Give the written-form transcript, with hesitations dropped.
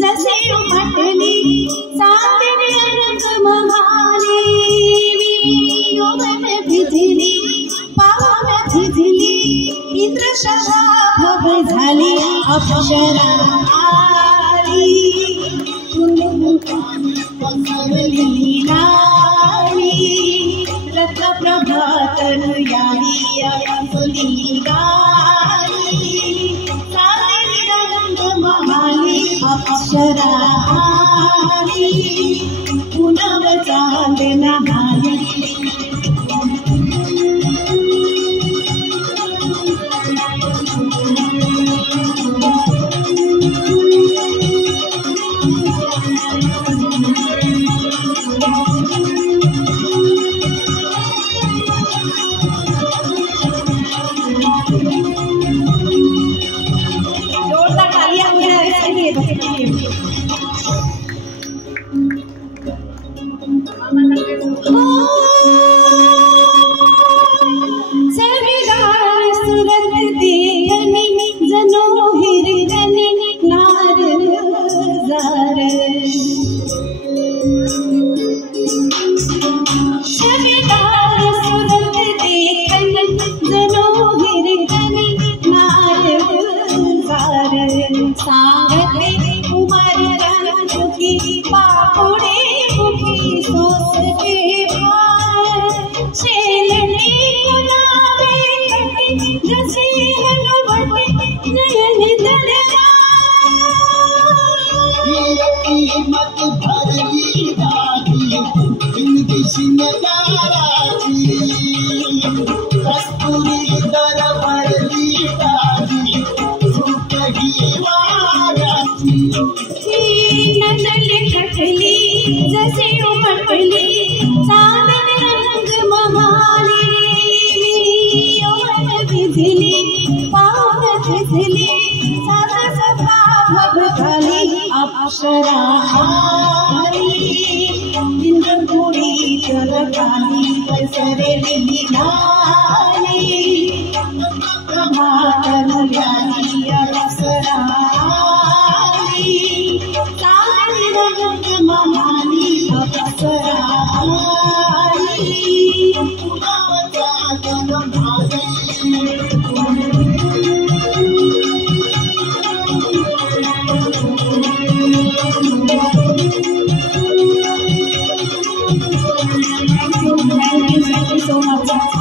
जसे उमटली चांदणी रंग महाली योगन भिजली पावन भिजली इंद्रशला भव झाली अप्सरा आली पसरली लाली रत्न प्रभातन याली असली गाली चांदणी रंग महाली अप्सरा आली पुनव चांदना आली मत भरली दादी जिंदगी सिंगाराची कस्तुरी दर भरली दादी सुखही वाराची नजर खटली जसे उमटली चांदणी रंग महाली यौवन भिजली पावन भिजली साधा सभा भव अप्सरा आली इंद्रपुरी जलकाली पसरली लाली प्रभातन याली अप्सरा आली चांदणी रंग महाली अप्सरा आली पुनव चांदना आली Thank you so much.